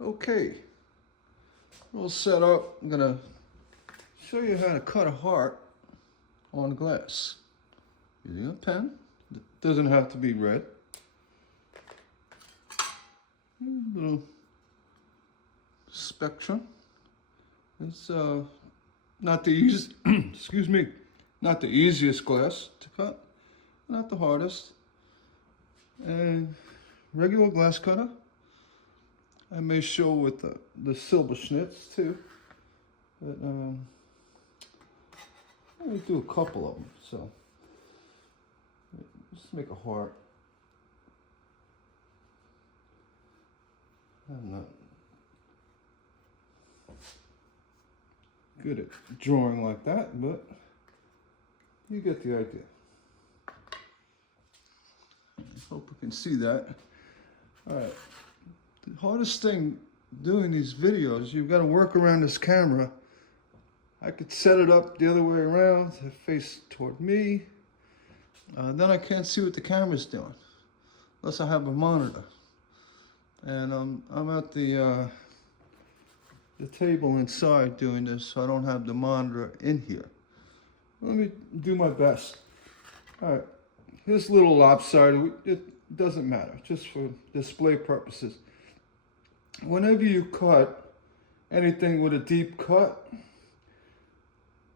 Okay, all set up. I'm gonna show you how to cut a heart on glass using a pen. It doesn't have to be red. A little spectrum. It's not the easiest, excuse me, not the easiest glass to cut, not the hardest. And regular glass cutter. I may show with the silver schnitz too, but let me do a couple of them. So just make a heart. I'm not good at drawing like that, but you get the idea. I hope you can see that. All right. The hardest thing doing these videos, you've got to work around this camera. I could set it up the other way around, to face toward me. Then I can't see what the camera's doing, unless I have a monitor. And I'm at the table inside doing this, so I don't have the monitor in here. Let me do my best. All right, here's a little lopsided. It doesn't matter, just for display purposes. Whenever you cut anything with a deep cut,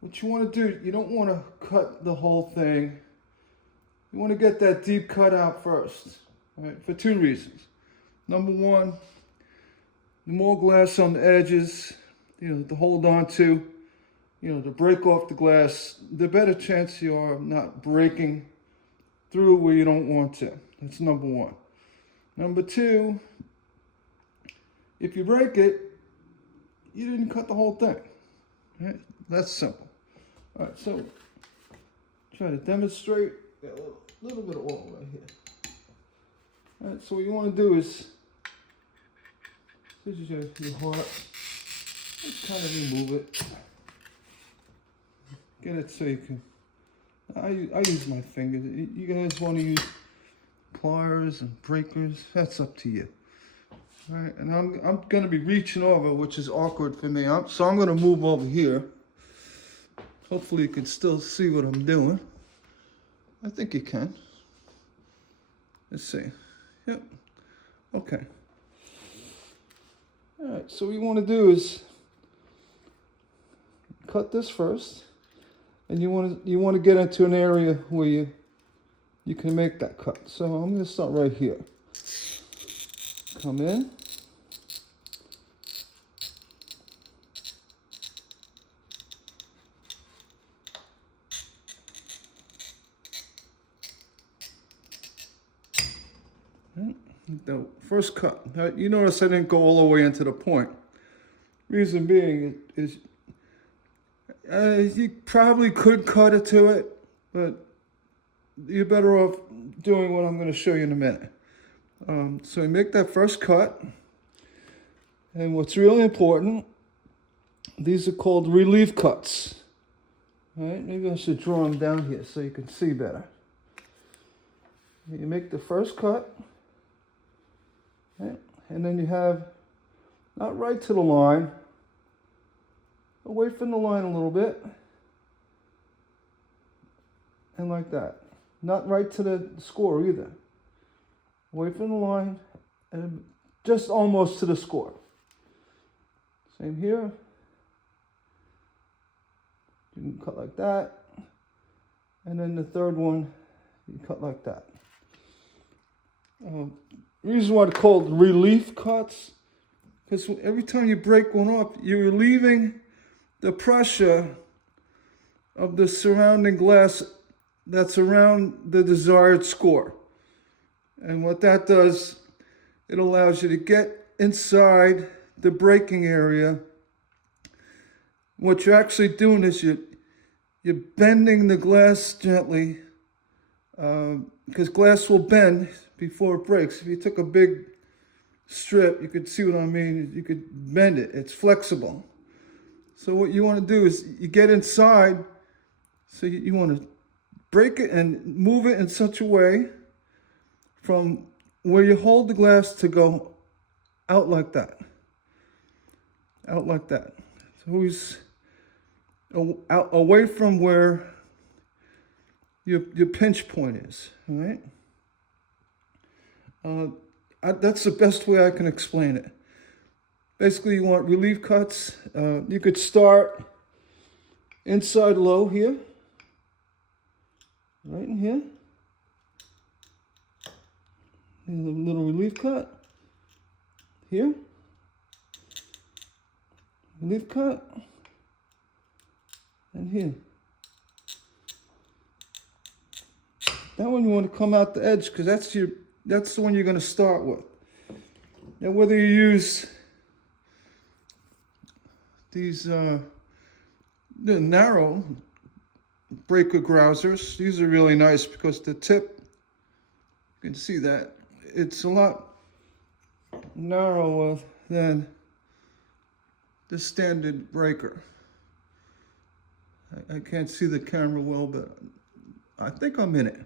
what you want to do, you don't want to cut the whole thing. You want to get that deep cut out first, right? For two reasons. Number one, the more glass on the edges, to hold on to, to break off the glass, the better chance you are of not breaking through where you don't want to. That's number one. Number two, if you break it, you didn't cut the whole thing. Right? That's simple. All right, so try to demonstrate. Got a little bit of oil right here. All right, so what you want to do is, this is your heart. Just kind of remove it. Get it so you can. I use my fingers. You guys want to use pliers and breakers? That's up to you. All right, and I'm going to be reaching over, which is awkward for me. So I'm going to move over here. Hopefully you can still see what I'm doing. I think you can. Let's see. Yep. Okay. All right, so what you want to do is cut this first, and you want to get into an area where you can make that cut. So I'm going to start right here. Come in. The first cut. You notice I didn't go all the way into the point. Reason being is you probably could cut it to it, but you're better off doing what I'm going to show you in a minute. So you make that first cut, and what's really important, these are called relief cuts. All right, maybe I should draw them down here so you can see better. You make the first cut, right, and then you have, not right to the line, away from the line a little bit, and like that. Not right to the score either. Away from the line, and just almost to the score. Same here. You can cut like that. And then the third one, you cut like that. Reason why they're called relief cuts, because every time you break one off, you're relieving the pressure of the surrounding glass that's around the desired score. And what that does, it allows you to get inside the breaking area. What you're actually doing is you're bending the glass gently, because glass will bend before it breaks. If you took a big strip, you could see what I mean. You could bend it. It's flexible. So what you want to do is you get inside. So you want to break it and move it in such a way from where you hold the glass to go out like that. out like that. It's always out, away from where your pinch point is, all right? That's the best way I can explain it. Basically, you want relief cuts. You could start inside low here, right in here. And a little relief cut here. Relief cut. And here. That one you want to come out the edge because that's the one you're going to start with. Now whether you use these the narrow breaker grousers, these are really nice because the tip, you can see that, it's a lot narrower than the standard breaker. I can't see the camera well, but I think I'm in it.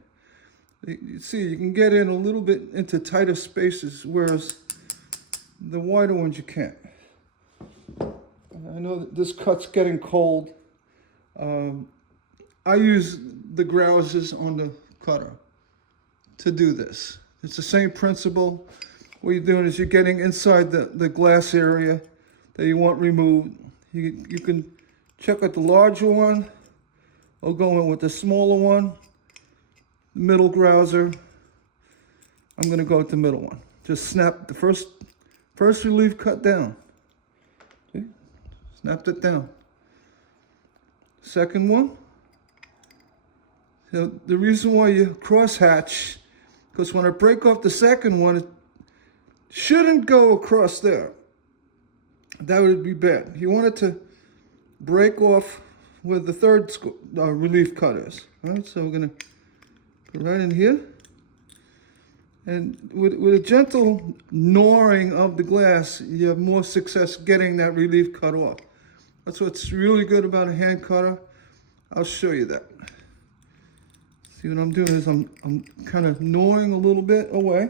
You see, you can get in a little bit into tighter spaces, whereas the wider ones you can't. I know that this cut's getting cold. I use the grouses on the cutter to do this. It's the same principle. What you're doing is you're getting inside the glass area that you want removed. You can check out the larger one or go in with the smaller one. Middle grouser. I'm going to go with the middle one. Just snap the first relief cut down. See? Snapped it down. Second one. So the reason why you cross hatch, because when I break off the second one, it shouldn't go across there. That would be bad. You want it to break off where the third relief cut is. Right? So we're going to put it right in here. And with a gentle gnawing of the glass, you have more success getting that relief cut off. That's what's really good about a hand cutter. I'll show you that. See, what I'm doing is I'm kind of gnawing a little bit away.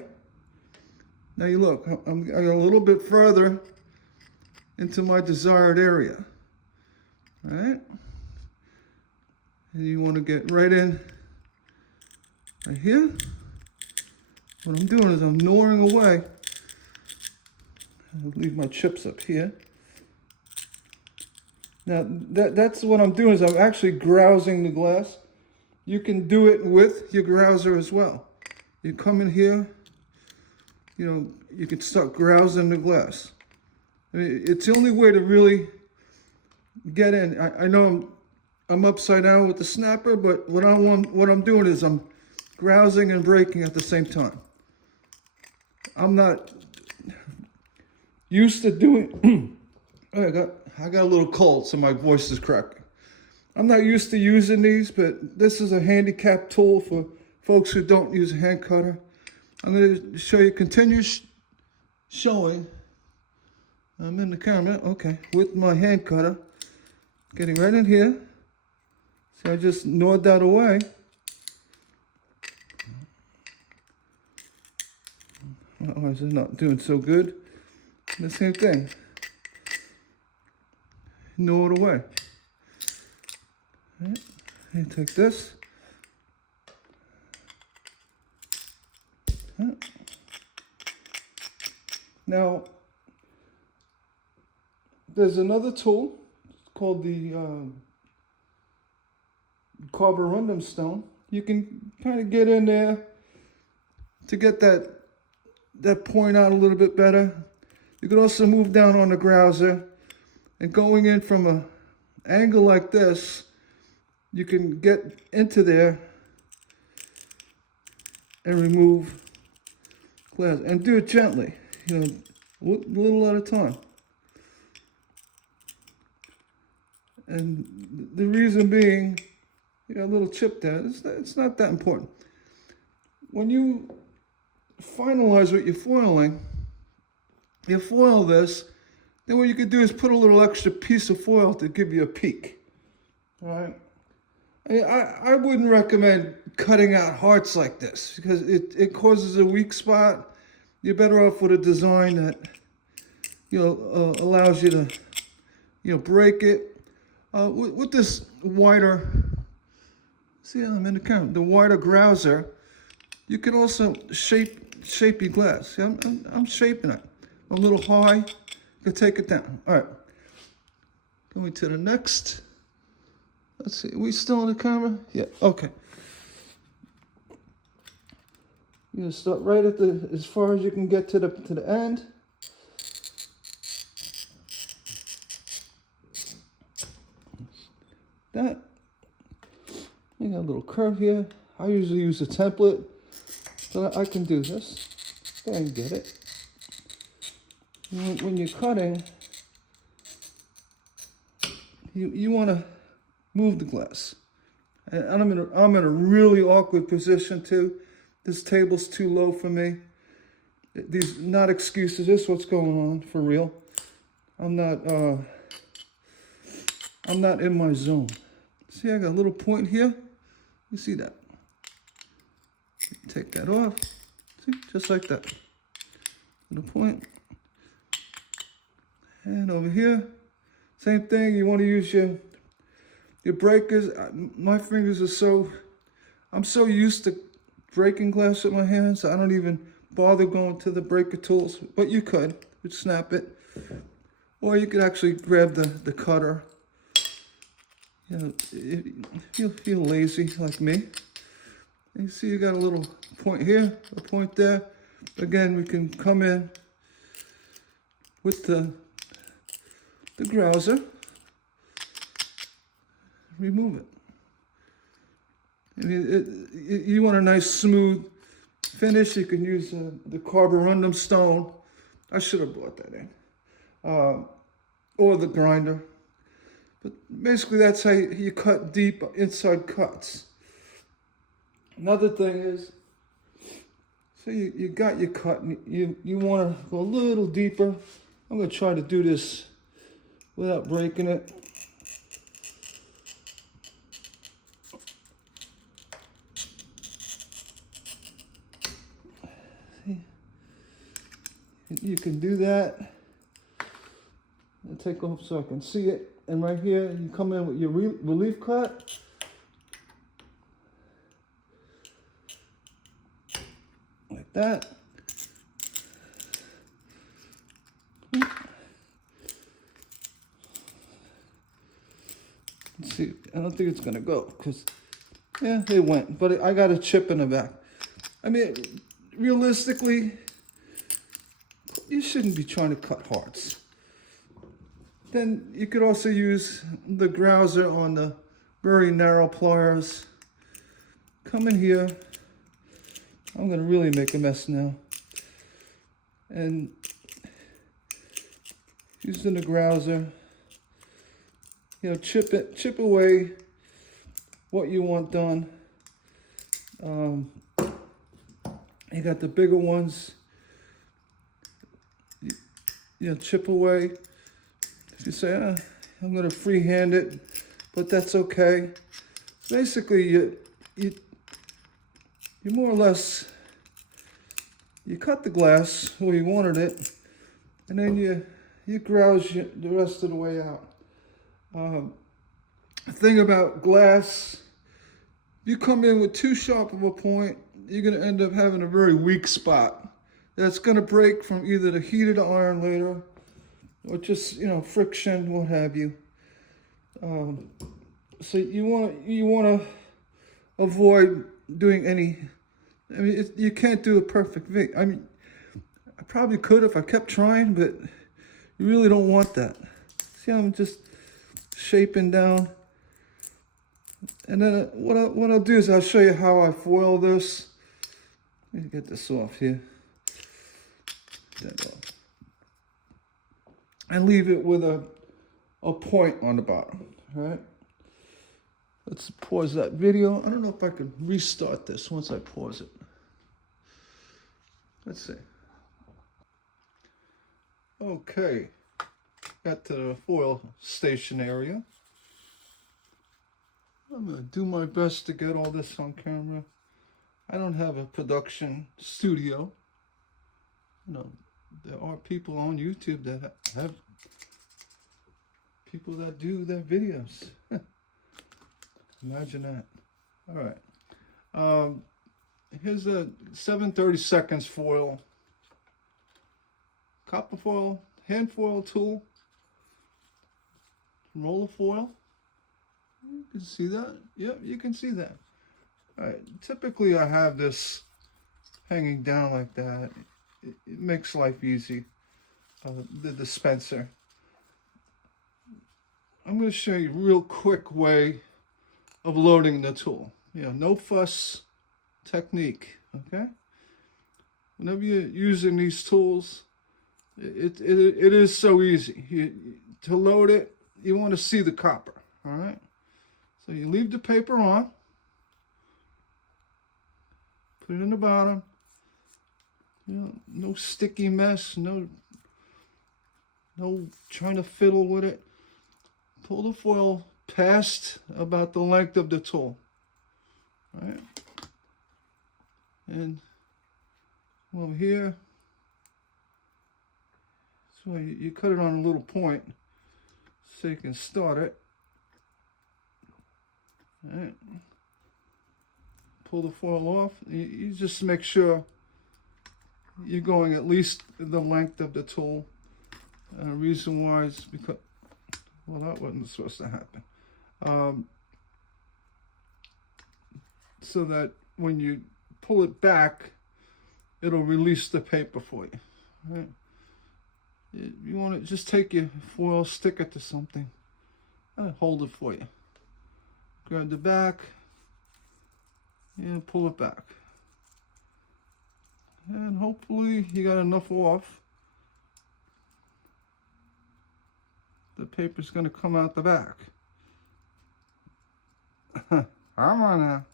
Now you look, I'm a little bit further into my desired area. All right? And you want to get right in right here. What I'm doing is I'm gnawing away. I'll leave my chips up here. Now that's what I'm doing is I'm actually grousing the glass. You can do it with your grouser as well. You come in here, you know, you can start grousing the glass. I mean, it's the only way to really get in. I know I'm upside down with the snapper, but what I'm doing is I'm grousing and breaking at the same time. I'm not used to doing. I got a little cold, so my voice is cracking. I'm not used to using these, but this is a handicap tool for folks who don't use a hand cutter. I'm going to show you, continue showing. I'm in the camera, okay, with my hand cutter. Getting right in here. So I just gnawed that away. Oh, is it not doing so good? The same thing. Gnaw it away. Right. And take this. Right. Now, there's another tool called the carborundum stone. You can kind of get in there to get that point out a little bit better. You can also move down on the grouser, and going in from an angle like this, you can get into there and remove glass, and do it gently, you know, a little at a time. And the reason being, you got a little chip there, it's not that important. When you finalize what you're foiling, you foil this, then what you could do is put a little extra piece of foil to give you a peak. All right? I wouldn't recommend cutting out hearts like this because it causes a weak spot. You're better off with a design that, you know, allows you to break it. With this wider, see how I'm in the camera, the wider grouser, you can also shape your glass. See, I'm shaping it. A little high, you can take it down. All right, going to the next. Let's see, are we still on the camera? Yeah, okay. You're gonna start right at as far as you can get to the end. That, you got a little curve here. I usually use a template, but I can do this. Go ahead and get it. When you're cutting, you want to move the glass. And I'm in a really awkward position too. This table's too low for me. These not excuses. This is what's going on for real. I'm not in my zone. See, I got a little point here. You see that? Take that off. See, just like that. Little point. And over here, same thing. You want to use your breakers. My fingers are I'm so used to breaking glass with my hands, I don't even bother going to the breaker tools. But you could snap it, or you could actually grab the cutter. If you're lazy like me. You see, you got a little point here, a point there. Again, we can come in with the grouser, remove it. I mean, you want a nice smooth finish. You can use the carborundum stone. I should have brought that in, or the grinder. But basically, that's how you cut deep inside cuts. Another thing is, so you got your cut, and you want to go a little deeper. I'm going to try to do this without breaking it. See? You can do that. I'll take off so I can see it. And right here, you come in with your relief cut. Like that. Let's see, I don't think it's gonna go, because, yeah, it went, but I got a chip in the back. I mean, realistically, you shouldn't be trying to cut hearts. Then you could also use the grouser on the very narrow pliers. Come in here. I'm gonna really make a mess now. And using the grouser, chip away what you want done. You got the bigger ones. Chip away. If you say, I'm going to freehand it, but that's okay. Basically, you more or less, you cut the glass where you wanted it, and then you grouse the rest of the way out. The thing about glass, if you come in with too sharp of a point, you're going to end up having a very weak spot that's going to break from either the heat of the iron later, or just, friction, what have you. So you want to avoid doing any. I mean, you can't do a perfect V. I mean, I probably could if I kept trying, but you really don't want that. See how I'm just shaping down. And then what I'll do is I'll show you how I foil this. Let me get this off here. That off. And leave it with a point on the bottom. All right. Let's pause that video. I don't know if I can restart this once I pause it. Let's see. Okay. Got to the foil station area. I'm going to do my best to get all this on camera. I don't have a production studio. There are people on YouTube that have people that do their videos. Imagine that. All right. Here's a 7/32 foil, copper foil, hand foil tool, roller foil. You can see that. Yep, you can see that. All right. Typically, I have this hanging down like that. It makes life easy. The dispenser. I'm going to show you a real quick way of loading the tool. You know, no fuss technique, okay? Whenever you're using these tools, it is so easy. To load it, you want to see the copper, all right? So you leave the paper on, put it in the bottom. You know, no sticky mess, no trying to fiddle with it. Pull the foil past about the length of the tool, right? And over here, so you cut it on a little point so you can start it. All right. Pull the foil off. You just make sure you're going at least the length of the tool. Reason why is because, well, that wasn't supposed to happen. So that when you pull it back, it'll release the paper for you. Right? You want to just take your foil, stick it to something, and hold it for you. Grab the back, and pull it back. And hopefully you got enough off. The paper's going to come out the back. Come on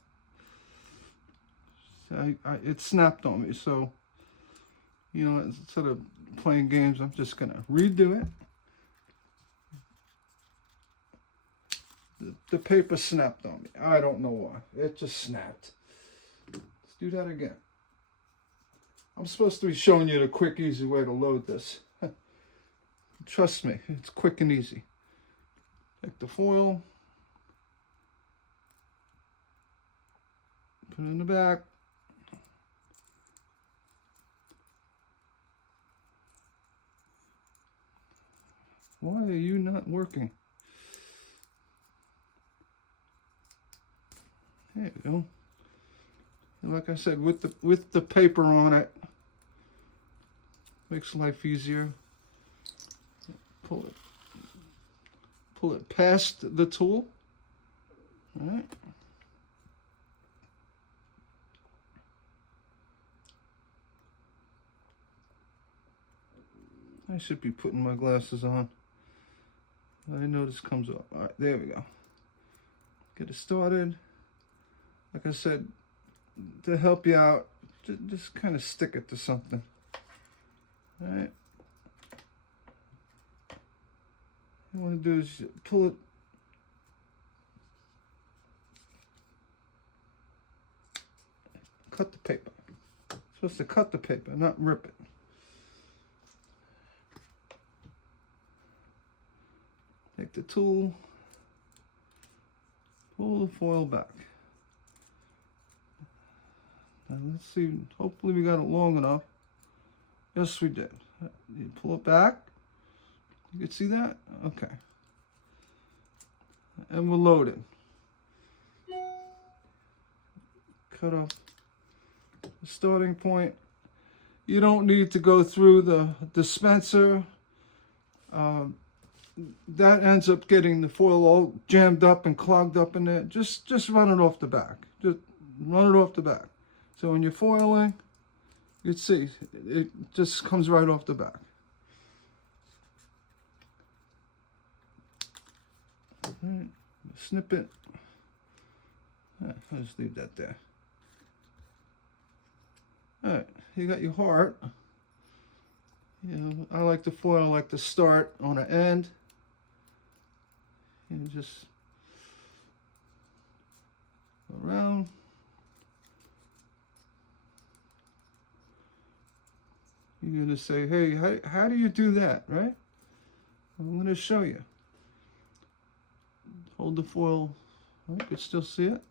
now. It snapped on me, so, you know, instead of playing games, I'm just going to redo it. The paper snapped on me. I don't know why. It just snapped. Let's do that again. I'm supposed to be showing you the quick, easy way to load this. Trust me, it's quick and easy. Take the foil, put it in the back. Why are you not working? There you go. And like I said, with the paper on it, makes life easier. Pull it past the tool. All right. I should be putting my glasses on. I know this comes up. All right, there we go. Get it started. Like I said, to help you out, just kind of stick it to something. All right. What you want to do is pull it. Cut the paper. You're supposed to cut the paper, not rip it. Take the tool, pull the foil back. Now let's see, hopefully we got it long enough. Yes, we did. You pull it back. You can see that? Okay. And we're loaded. Cut off the starting point. You don't need to go through the dispenser. That ends up getting the foil all jammed up and clogged up in there. Just run it off the back. Just run it off the back. So when you're foiling, you see, it just comes right off the back. All right, snip it. I'll just leave that there. All right, you got your heart. You know, I like the foil, I like to start on an end. And just go around. You're going to say, hey, how do you do that, right? I'm going to show you. hold the foil. You can still see it.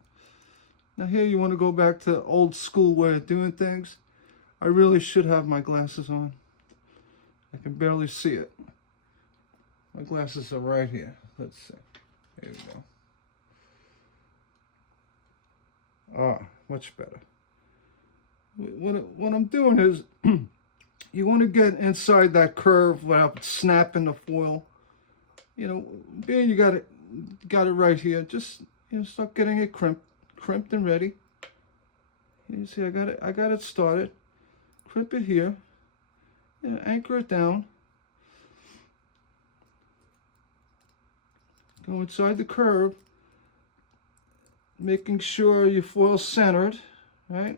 Now here you want to go back to old school way of doing things. I really should have my glasses on. I can barely see it. My glasses are right here. Let's see. There we go. Ah, much better. What I'm doing is, you want to get inside that curve without snapping the foil. You know, being you got it right here. Just, you know, start getting it crimped and ready. You see, I got it started. Crimp it here. You know, anchor it down. Go inside the curve, making sure your foil's centered, right?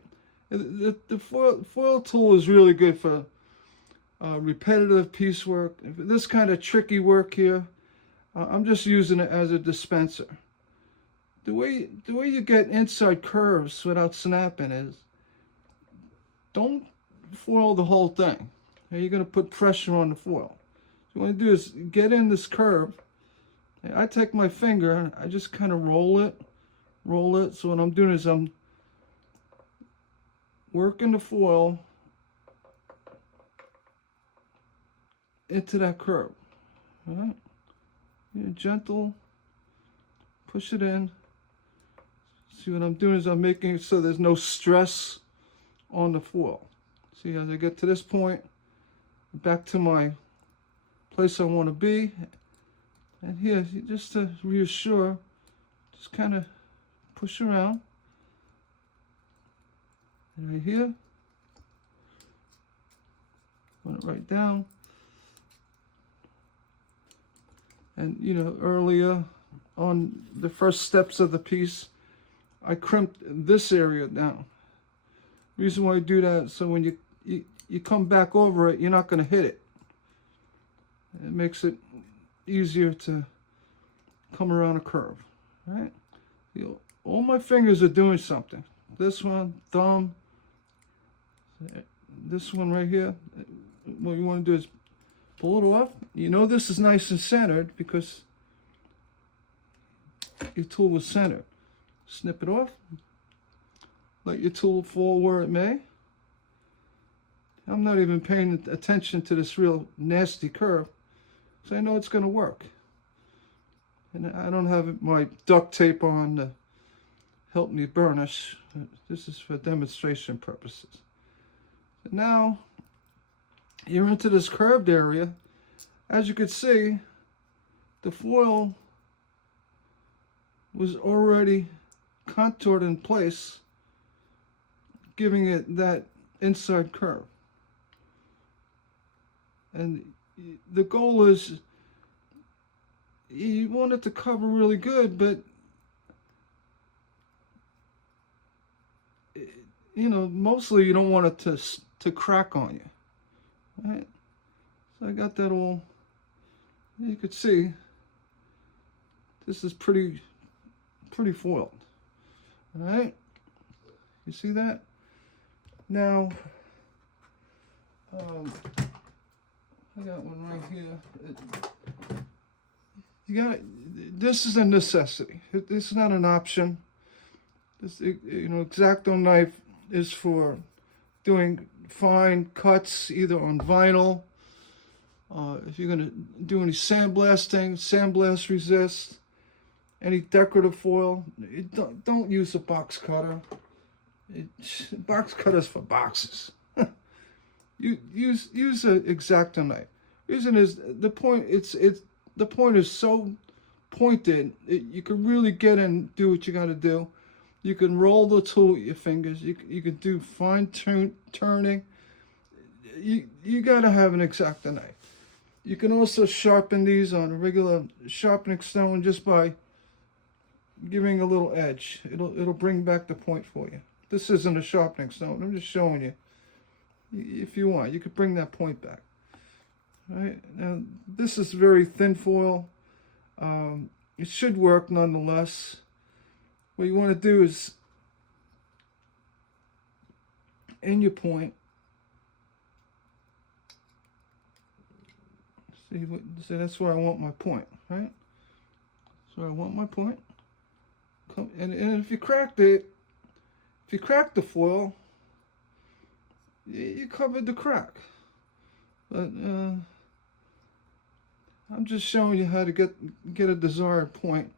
The foil tool is really good for repetitive piecework. This kind of tricky work here, I'm just using it as a dispenser. The way you get inside curves without snapping is, don't foil the whole thing. You're going to put pressure on the foil. What you want to do is get in this curve. I take my finger and I just kind of roll it. So what I'm doing is I'm working the foil into that curve. All right? Gentle, push it in. See, what I'm doing is I'm making it so there's no stress on the foil. See, as I get to this point, back to my place I want to be. And here, just to reassure, just kind of push around. And right here, put it right down. And you know, earlier on the first steps of the piece, I crimped this area down. The reason why I do that, so when you come back over it, you're not going to hit it. It makes it easier to come around a curve, right? All my fingers are doing something. This one, thumb, this one right here. What you want to do is pull it off. You know this is nice and centered because your tool was centered. Snip it off. Let your tool fall where it may. I'm not even paying attention to this real nasty curve, so I know it's going to work. And I don't have my duct tape on to help me burnish. This is for demonstration purposes. So now you're into this curved area. As you can see, the foil was already contoured in place, giving it that inside curve. And the goal is, you want it to cover really good, but you know, mostly you don't want it to crack on you, right? So I got that all. You could see this is pretty foiled. All right, you see that? Now, I got one right here. You got it. This is a necessity. This is not an option. This, you know, X-Acto knife is for doing fine cuts, either on vinyl. If you're going to do any sandblasting, sandblast resist, any decorative foil, don't use a box cutter. Box cutters for boxes. You use an X-Acto knife. Reason is the point. The point is so pointed. You can really get in and do what you got to do. You can roll the tool with your fingers. You can do fine turning. You got to have an X-Acto knife. You can also sharpen these on a regular sharpening stone just by giving a little edge. It'll bring back the point for you. This isn't a sharpening stone. I'm just showing you. If you want, you could bring that point back. All right. Now this is very thin foil. It should work nonetheless. What you want to do is, in your point, see that's where I want my point, right? So I want my point. And if you crack the foil, you covered the crack. But I'm just showing you how to get a desired point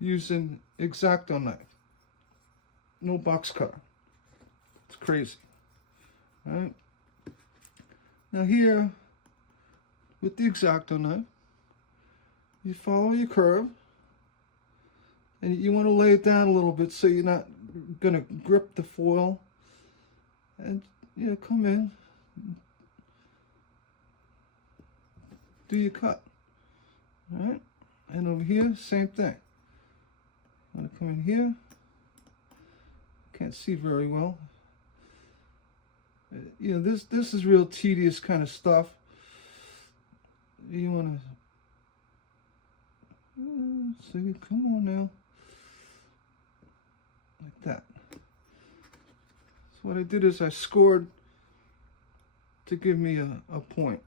using X-Acto knife. No box cutter. It's crazy. All right. Now here, with the X-Acto knife, you follow your curve, and you want to lay it down a little bit so you're not going to grip the foil. And come in, do your cut. All right. And over here, same thing. I'm going to come in here. Can't see very well. This is real tedious kind of stuff. You want to see, come on now, like that. So what I did is I scored to give me a point.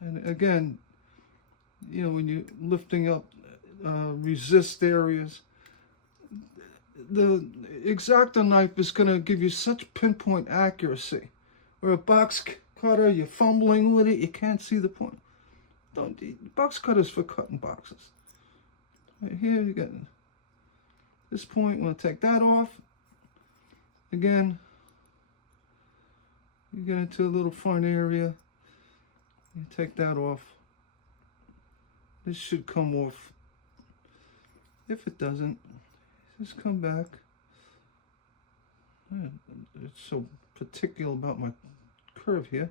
And again, when you're lifting up resist areas, the X-Acto knife is going to give you such pinpoint accuracy. Where a box cutter, you're fumbling with it, you can't see the point. Box cutters for cutting boxes. Right here, you got this point. You want to take that off. Again, you get into a little front area. You take that off. This should come off. If it doesn't, just come back. It's so particular about my curve here.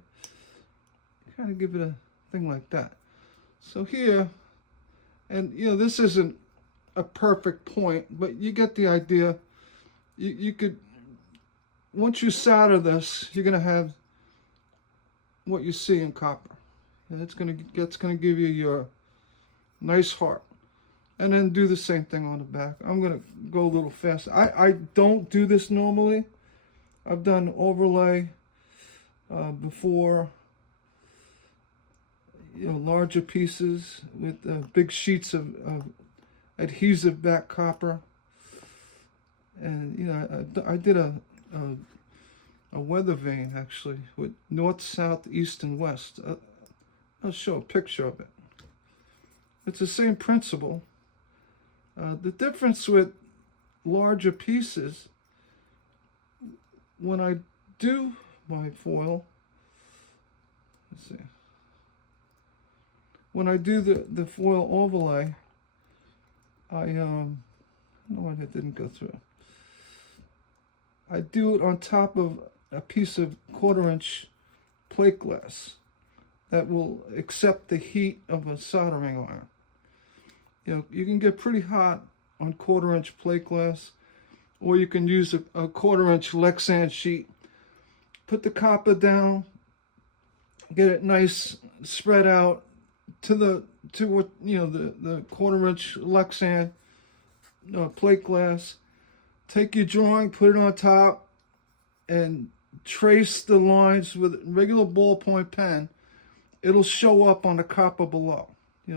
Kind of give it a thing like that. So here, and this isn't a perfect point, but you get the idea. You could, once you solder this, you're gonna have what you see in copper. And that's gonna give you your nice heart. And then do the same thing on the back. I'm gonna go a little faster. I don't do this normally. I've done overlay before, larger pieces with big sheets of adhesive back copper. And I did a weather vane actually with north, south, east, and west. I'll show a picture of it. It's the same principle. The difference with larger pieces, when I do my foil, let's see, when I do the foil overlay, I don't know why that didn't go through. I do it on top of a piece of 1/4-inch plate glass that will accept the heat of a soldering iron. You can get pretty hot on 1/4-inch plate glass, or you can use a 1/4-inch Lexan sheet. Put the copper down, get it nice spread out to the 1/4-inch Lexan plate glass. Take your drawing, put it on top, and trace the lines with a regular ballpoint pen. It'll show up on the copper below.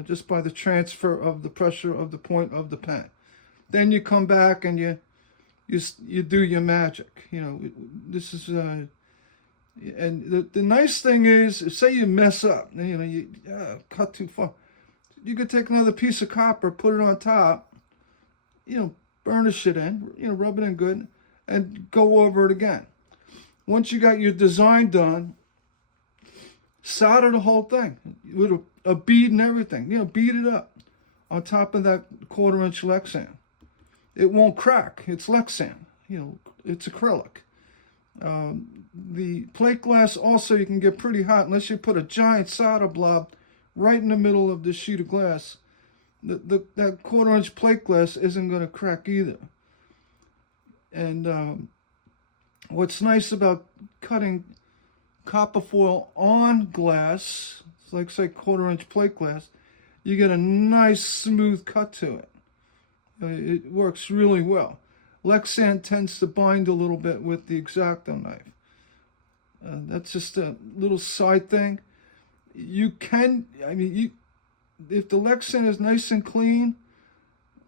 Just by the transfer of the pressure of the point of the pen. Then you come back and you do your magic. This is and the nice thing is, say you mess up, you cut too far. You could take another piece of copper, put it on top, burnish it in, rub it in good, and go over it again. Once you got your design done, solder the whole thing with a bead and everything. Beat it up on top of that 1/4-inch Lexan. It won't crack. It's Lexan. It's acrylic. The plate glass also, you can get pretty hot unless you put a giant solder blob right in the middle of the sheet of glass. That 1/4-inch plate glass isn't going to crack either. And what's nice about cutting copper foil on glass, like say 1/4-inch plate glass, you get a nice smooth cut to it. It works really well. Lexan tends to bind a little bit with the X-Acto knife. That's just a little side thing. You can, if the Lexan is nice and clean,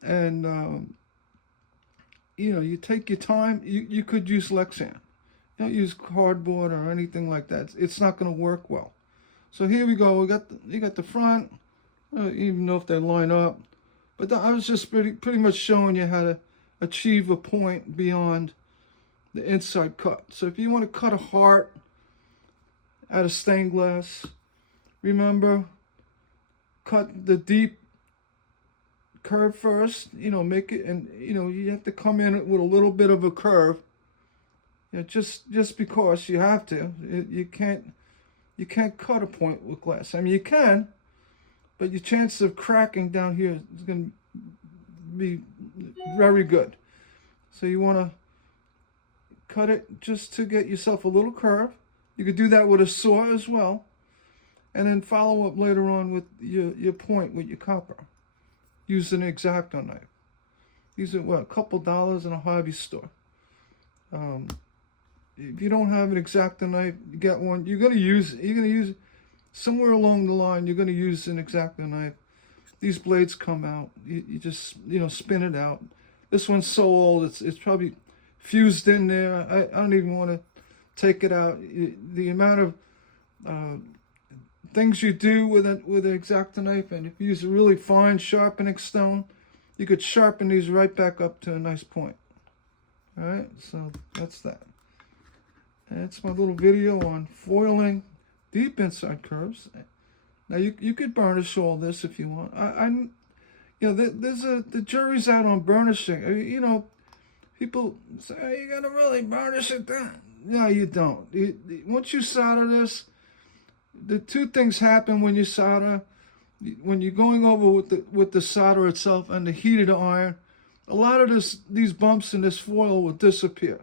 and you know, you take your time, you could use Lexan. Don't use cardboard or anything like that. It's not going to work well. So here we go. You got the front, even though if they line up. But I was just pretty much showing you how to achieve a point beyond the inside cut. So if you want to cut a heart out of stained glass, remember, cut the deep curve first. You know, make it, and you know, you have to come in with a little bit of a curve. You know, just because you have to. You can't cut a point with glass. I mean, you can, but your chance of cracking down here is going to be very good. So you want to cut it just to get yourself a little curve. You could do that with a saw as well, and then follow up later on with your point with your copper. Use an X-Acto knife. These are what, a couple dollars in a hobby store. If you don't have an X-Acto knife, you get one. You're gonna use it somewhere along the line. You're gonna use an X-Acto knife. These blades come out. You just, you know, spin it out. This one's so old, it's probably fused in there. I don't even want to take it out. The amount of things you do with an X-Acto knife, and if you use a really fine sharpening stone, you could sharpen these right back up to a nice point. All right, so that's that. That's my little video on foiling deep inside curves. Now you could burnish all this if you want. You know, the jury's out on burnishing. You know, people say, oh, you gotta really burnish it down. No, you don't. Once you solder this, the two things happen when you solder. When you're going over with the solder itself and the heat of the iron, a lot of these bumps in this foil will disappear.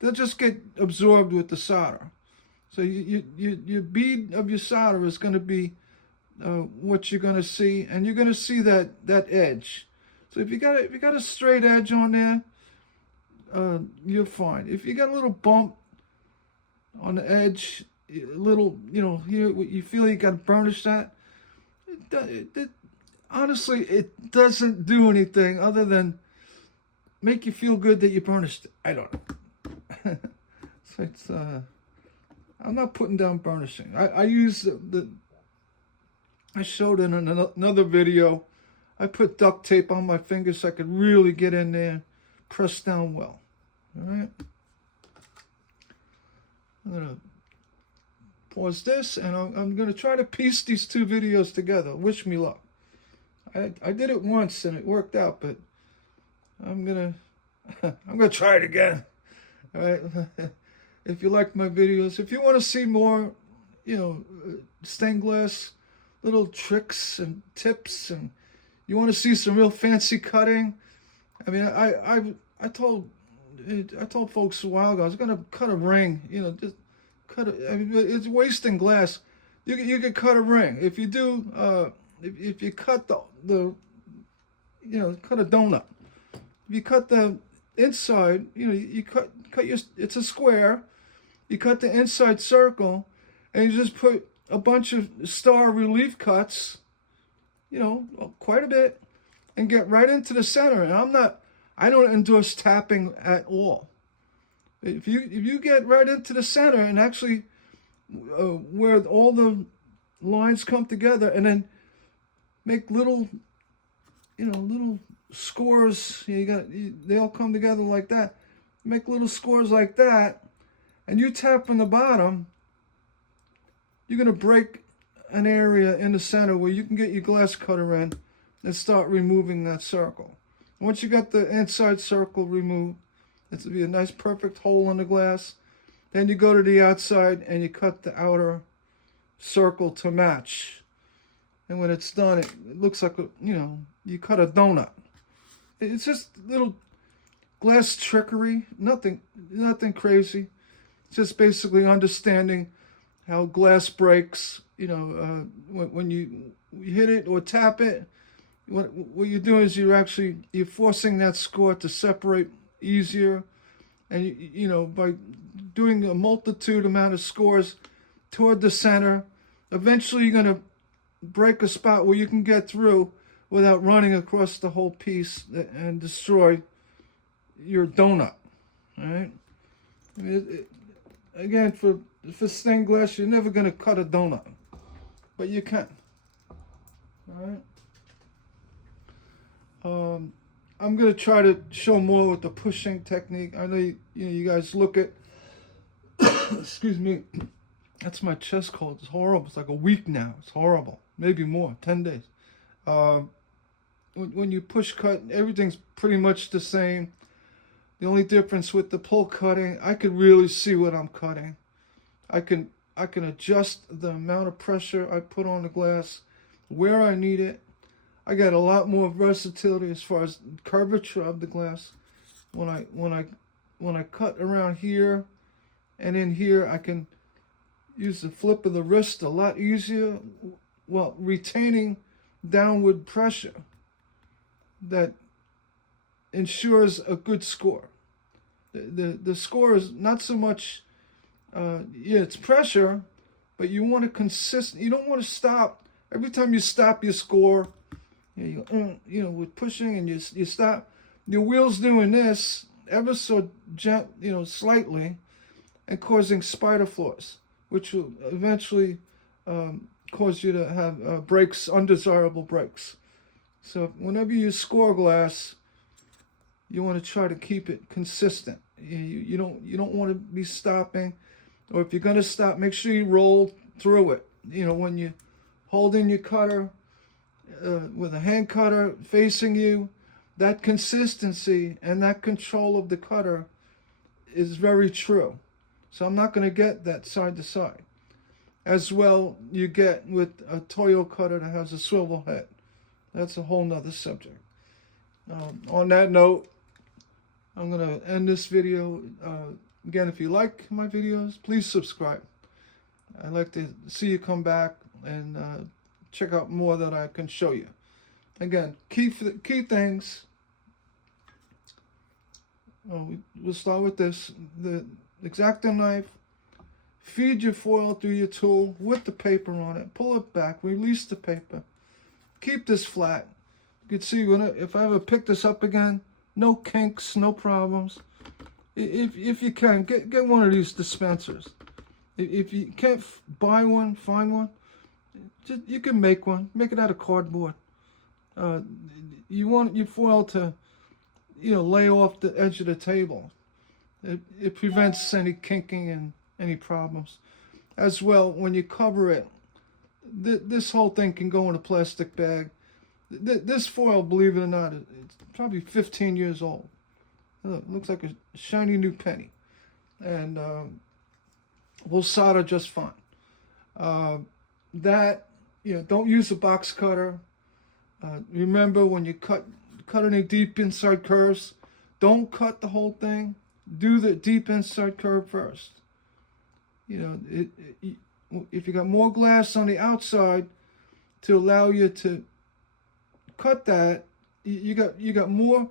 They'll just get absorbed with the solder. So your bead of your solder is going to be what you're going to see, and you're going to see that edge. So if you got a straight edge on there, you're fine. If you got a little bump on the edge, a little, you know, here you feel you got to burnish that. Honestly, it doesn't do anything other than make you feel good that you burnished it. I don't know. So it's I'm not putting down burnishing. I use I showed in another video, I put duct tape on my fingers so I could really get in there and press down well. All right, I'm gonna pause this, and I'm gonna try to piece these two videos together. Wish me luck. I did it once and it worked out, but I'm gonna try it again. All right. If you like my videos, if you want to see more, you know, stained glass little tricks and tips, and you want to see some real fancy cutting, I mean, I told folks a while ago I was gonna cut a ring. You know, just cut it. I mean, it's wasting glass. You could cut a ring if you do. If you cut the you know, cut a donut. If you cut the inside, you know, you cut your, it's a square, you cut the inside circle, and you just put a bunch of star relief cuts, you know, quite a bit, and get right into the center. And I don't endorse tapping at all. If you get right into the center and actually where all the lines come together, and then make little, you know, little scores. They all come together like that. Make little scores like that, and you tap from the bottom. You're gonna break an area in the center where you can get your glass cutter in and start removing that circle. Once you got the inside circle removed, it's gonna be a nice perfect hole in the glass. Then you go to the outside and you cut the outer circle to match. And when it's done, it looks like you cut a donut. It's just little glass trickery, nothing crazy. It's just basically understanding how glass breaks. You know, when you hit it or tap it, what you're doing is you're forcing that score to separate easier, and you know, by doing a multitude amount of scores toward the center, eventually you're gonna break a spot where you can get through without running across the whole piece and destroy your donut. All right. I mean, again, for stained glass, you're never going to cut a donut, but you can. All right. I'm going to try to show more with the pushing technique. I know you guys look at, excuse me, that's my chest cold. It's horrible. It's like a week now. It's horrible. Maybe more, 10 days. When you push cut, everything's pretty much the same. The only difference with the pull cutting, I could really see what I'm cutting. I can adjust the amount of pressure I put on the glass where I need it. I got a lot more versatility as far as curvature of the glass. When I cut around here and in here, I can use the flip of the wrist a lot easier while retaining downward pressure that ensures a good score. The score is not so much, it's pressure, but you want to consistent. You don't want to stop. Every time you stop, you score. With pushing and you stop. Your wheel's doing this ever so slightly, and causing spider flaws, which will eventually cause you to have breaks, undesirable breaks. So whenever you score glass, you want to try to keep it consistent. You don't want to be stopping, or if you're going to stop, make sure you roll through it. When you hold in your cutter with a hand cutter facing you, that consistency and that control of the cutter is very true. So I'm not going to get that side to side. As well, you get with a Toyo cutter that has a swivel head. That's a whole nother subject. On that note, I'm going to end this video. Again, if you like my videos, please subscribe. I'd like to see you come back and check out more that I can show you. Again, key things. We'll start with this. The X-Acto knife. Feed your foil through your tool with the paper on it. Pull it back. Release the paper. Keep this flat. You can see if I ever pick this up again, no kinks, no problems. If you can, get one of these dispensers. If you can't buy one, find one. You can make one. Make it out of cardboard. You want your foil to, lay off the edge of the table. It prevents any kinking and any problems. As well, when you cover it, this whole thing can go in a plastic bag. This foil, believe it or not, it's probably 15 years old. It looks like a shiny new penny. And will solder just fine. Don't use a box cutter. Remember, when you cut any deep inside curves, don't cut the whole thing. Do the deep inside curve first. If you got more glass on the outside to allow you to cut that, you got more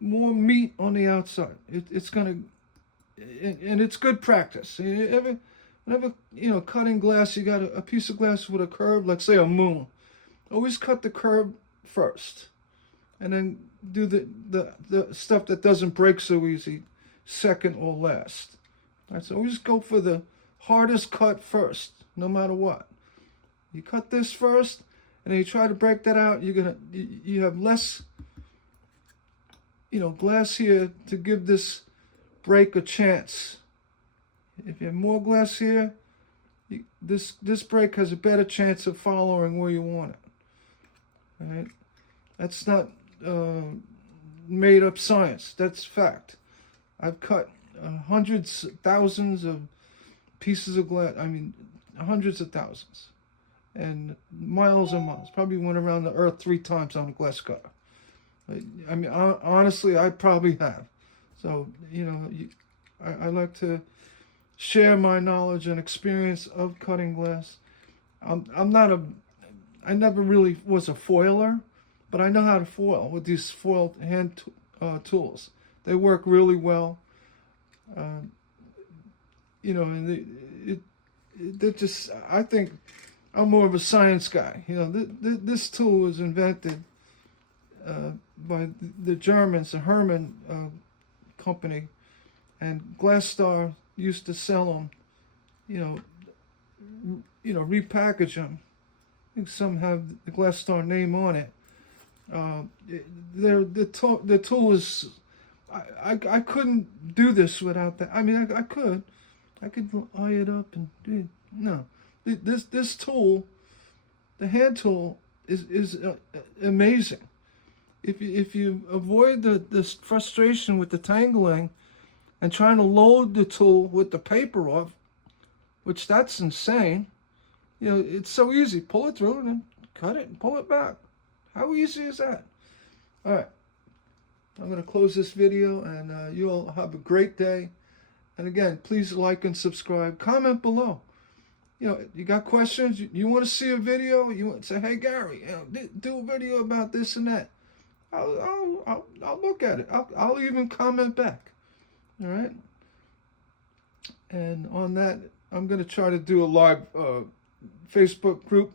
meat on the outside. It's gonna, and it's good practice. Whenever cutting glass, you got a piece of glass with a curve, like say a moon. Always cut the curve first, and then do the stuff that doesn't break so easy second or last. All right, so always go for the hardest cut first, no matter what. You cut this first, and then you try to break that out. You have less, glass here to give this break a chance. If you have more glass here, this break has a better chance of following where you want it. All right, that's not made up science. That's fact. I've cut hundreds, thousands of pieces of glass. I mean, hundreds of thousands, and miles and miles. Probably went around the earth 3 times on a glass cutter. I mean, honestly, I probably have. So, I like to share my knowledge and experience of cutting glass. I never really was a foiler, but I know how to foil with these foil hand tools. They work really well. And they just, I think I'm more of a science guy. You know, this tool was invented by the Germans, the Herman company, and Glass Star used to sell them. Repackage them. I think some have the Glass Star name on it. The tool is. I couldn't do this without that. I mean, I could eye it up and do it. No. This tool, the hand tool, is amazing. If you avoid this frustration with the tangling and trying to load the tool with the paper off, which that's insane. It's so easy. Pull it through and then cut it and pull it back. How easy is that? All right. I'm going to close this video, and you all have a great day. And again, please like and subscribe. Comment below. You got questions? You want to see a video? You want to say, hey, Gary, do a video about this and that. I'll look at it. I'll even comment back. All right? And on that, I'm going to try to do a live Facebook group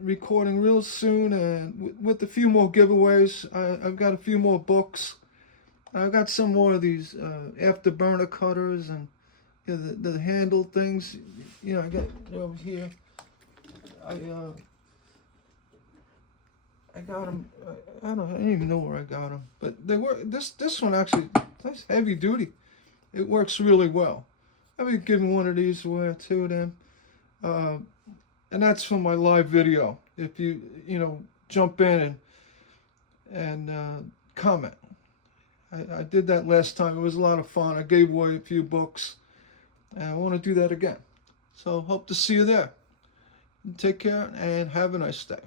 recording real soon, and with a few more giveaways. I've got a few more books. I've got some more of these afterburner cutters and the handle things. I got over here. I got them. I don't even know where I got them, but they were. This one actually, that's heavy duty. It works really well. I've been giving one of these away, two of them. And that's from my live video. If you jump in and comment. I did that last time. It was a lot of fun. I gave away a few books. And I want to do that again. So hope to see you there. Take care and have a nice day.